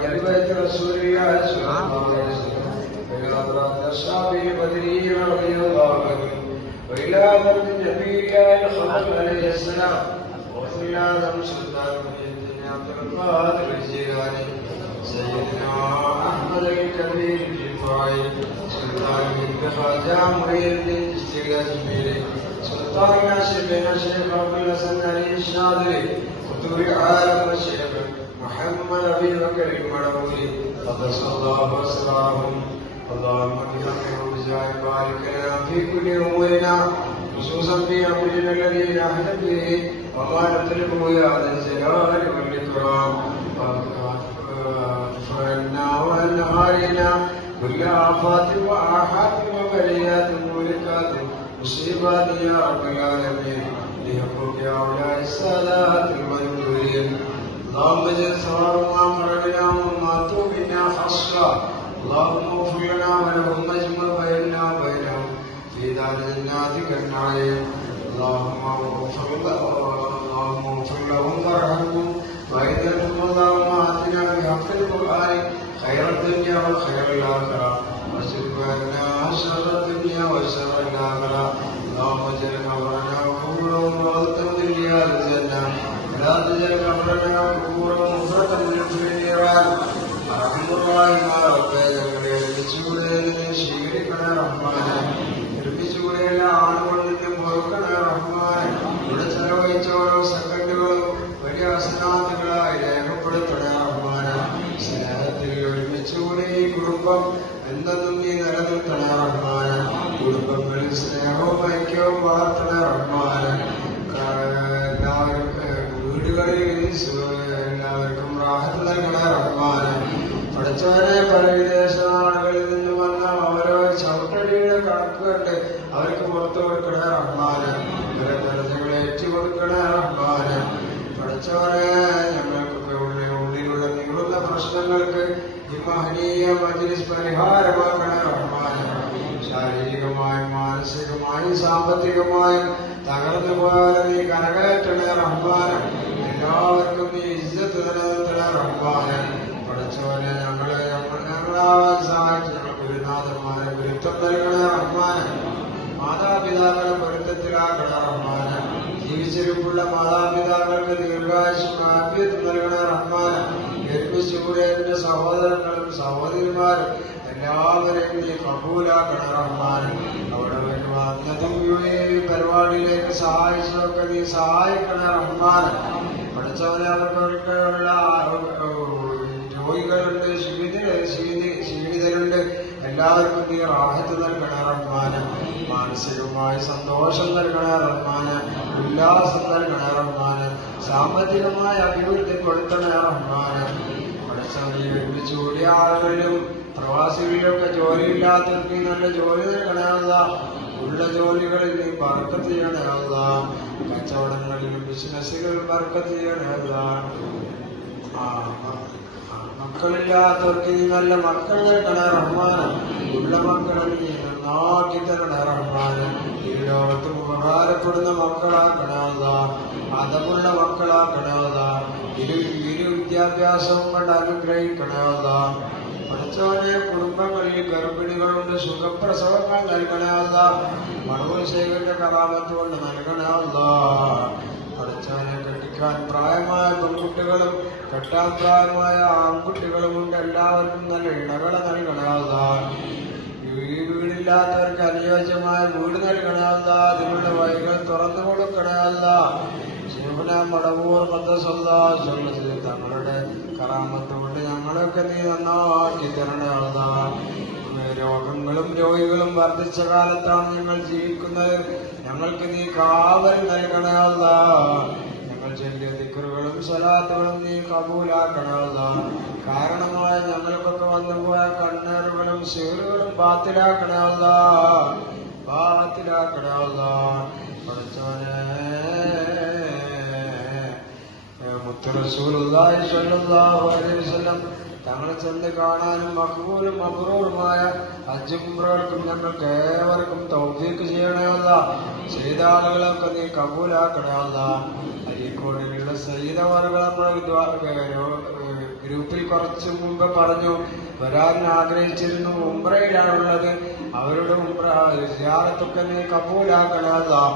وأهل بيت رسول الله صلى الله عليه وسلم وإلى أطراف أصحابه البدريين رضي الله عنهم وإلى ذنب النبي الله الخضر عليه السلام وفي سلطان محي الدين عبد القادر الجيلاني سيدنا أحمد الكبير الرفاعي سلطان بن خواجة محي الدين الأجميري سلطان ناصر بن الشيخ عبد الحسن علي الشاذلي وطول عالم الشيخ محمد أبي بكر المدعوي قدس الله أسرارهم اللهم اجعلنا بجاه بارك لنا في كل امورنا خصوصا في امرنا الذي نحن به وما نطلبه يا ذا الجلال والاكرام واغفرنا وان علينا كل آفات وآحات وبليات مهلكات مصيبات يا رب العالمين لحقوق هؤلاء السادات المذكورين اللهم اجعل ثواب ما مر بنا وما بنا خاصة اللهم اغفر لنا ولهم اجمع بيننا وبينهم في دار جناتك النعيم اللهم اغفر اللهم اغفر لهم وارحمهم واذنهم اللهم اتنا بحق القران خير الدنيا وخير الاخره واصرف عنا شر الدنيا وشر الاخره اللهم اجعل روضه من رياض الجنه കുടുംബം എന്തെന്നും നീ നിലനിൽക്കണേ റഹ്മാന. കുടുംബങ്ങളിൽ സ്നേഹവും ഐക്യവും വളർത്തണേ എല്ലാവർക്കും റാഹത്ത് നൽകണ റഹ്മാനെ പഠിച്ചവരെ പല വിദേശ നാടുകളിൽ നിന്ന് വന്ന അവരോ ചവിട്ടടിയുടെ കണക്കുകളുണ്ട് അവർക്ക് പുറത്തു കൊടുക്കണ റഹ്മാന് ഇവരെ ദർജകളെ ഏറ്റി കൊടുക്കണ റഹ്മാന് പഠിച്ചവരെ ഞങ്ങൾക്കൊക്കെ ഉള്ള ഉള്ളിലുള്ള നീളുന്ന പ്രശ്നങ്ങൾക്ക് ഈ മഹനീയ മജ്ലിസ് പരിഹാരമാക്കണ റഹ്മാന് ശാരീരികമായും മാനസികമായും സാമ്പത്തികമായും തകർന്നു പോയാലും നീ കരകയറ്റണ റഹ്മാന് എല്ലാവർക്കും ഈ ഇജ്ജത്ത് നിലനിർത്തണ റഹ്മാന് പഠിച്ചവനെ ഞങ്ങളെ ഞങ്ങളാവാൻ സഹായിച്ചു ഞങ്ങൾ ഗുരുനാഥന്മാരെ ഗുരുത്വം നൽകണ റഹ്മാനെ മാതാപിതാക്കളെ പൊരുത്തത്തിലാക്കണ റഹ്മാനെ ജീവിച്ചിരിപ്പുള്ള മാതാപിതാക്കൾക്ക് ദീർഘായുസും ആഭ്യത്വം നൽകണ റഹ്മാനെ ഏൽപ്പിച്ചുകൂടെ എന്റെ സഹോദരങ്ങളും സഹോദരിമാരും എല്ലാവരെയും നീ കബൂലാക്കണ റഹ്മാനെ. അവിടെ വന്നതും ഈ പരിപാടിയിലേക്ക് സഹായിച്ചതൊക്കെ നീ സഹായിക്കണ റഹ്മാന്. അവർക്കൊക്കെയുള്ള രോഗികളുണ്ട് ക്ഷീണിതരുണ്ട് എല്ലാവർക്കും നീ റാഹത്ത് നൽകണ റഹ്മാന്. മാനസികമായ സന്തോഷം നൽകണ റഹ്മാന്. ഉല്ലാസം നൽകണ റഹ്മാന്. സാമ്പത്തികമായ അഭിവൃദ്ധി കൊടുക്കണ റഹ്മാന്. പഠിച്ചവനെ ഒരുമിച്ച് കൂടിയ ആളുകളിലും പ്രവാസികളിലൊക്കെ ജോലിയില്ലാത്തവർക്ക് നല്ല ജോലി നൽകണമല്ല ഉള്ള ജോലികളിൽ നീ പറക്കത്ത് ചെയ്യണമല്ല കച്ചവടങ്ങളിലും ബിസിനസ്സുകൾ വർക്ക് ചെയ്യണമല്ല മക്കളില്ലാത്തവർക്ക് നീ നല്ല മക്കൾ നൽകണ റഹ്മാനം ഉള്ള മക്കളെ നീ നന്നാക്കി തരണ റഹ്മാനം ഈ ലോകത്ത് ഉപകാരപ്പെടുന്ന മക്കളാക്കണമല്ല മതമുള്ള മക്കളാക്കണമല്ല ഇരു ഇരു വിദ്യാഭ്യാസവും കൊണ്ട് അനുഗ്രഹിക്കണമല്ല പഠിച്ചവനെ കുടുംബങ്ങളിൽ ഗർഭിണികളുണ്ട് സുഖപ്രസവങ്ങൾ നൽകണമല്ല മണവശേഖരന്റെ കലാപത്ത് കൊണ്ട് നൽകണമല്ല പഠിച്ചവനെ കെട്ടിക്കാൻ പ്രായമായ പെൺകുട്ടികളും കെട്ടാൻ പ്രായമായ ആൺകുട്ടികളും ഉണ്ട് എല്ലാവർക്കും നല്ല ഇണകളെ നൽകണമല്ല വീടില്ലാത്തവർക്ക് അനുയോജ്യമായ വീട് നൽകണമല്ല അതിനുള്ള വഴികൾ തുറന്നു കൊടുക്കണമല്ല ശിവന മടവൂർ മദ്ദസല്ലാ തങ്ങളുടെ കറാമത്ത് കൊണ്ട് ഞങ്ങളൊക്കെ നീ നന്നാക്കി തരണ രോഗങ്ങളും രോഗികളും വർദ്ധിച്ച കാലത്താണ് ഞങ്ങൾ ജീവിക്കുന്നത്. ഞങ്ങൾക്ക് നീ കാവൽ നൽകണ ഞങ്ങൾ ചെല്ലിയ ദിക്കറുകളും സ്വലാത്തുകളും നീ കബൂലാക്കണമല്ല കാരണമായ ഞങ്ങൾക്കൊക്കെ വന്നുപോയ കണ്ണേറുകളും സീറുകളും ബാത്തിലാക്കണമല്ല ബാത്തിലാക്കണമല്ല പഠിച്ചവനെ റസൂലുള്ളാഹി സ്വല്ലല്ലാഹു അലൈഹി വസല്ലം തങ്ങളെ ചെന്ന് കാണാനും മക്ബൂലും മബ്രൂറുമായ അജുംറകൾക്കും ഞങ്ങൾക്ക് ഏവർക്കും തൗഫീക്ക് ചെയ്യണമല്ല ചെയ്ത ആളുകളൊക്കെ നീ കബൂലാക്കണമല്ല അരീക്കോടിലുള്ള നമ്മുടെ ഗ്രൂപ്പിൽ കുറച്ച് മുമ്പ് പറഞ്ഞു വരാൻ ആഗ്രഹിച്ചിരുന്നു ഉംറയിലാണുള്ളത്. അവരുടെ ഉംറ ജിയാറത്തൊക്കെ നീ കബൂലാക്കണമല്ല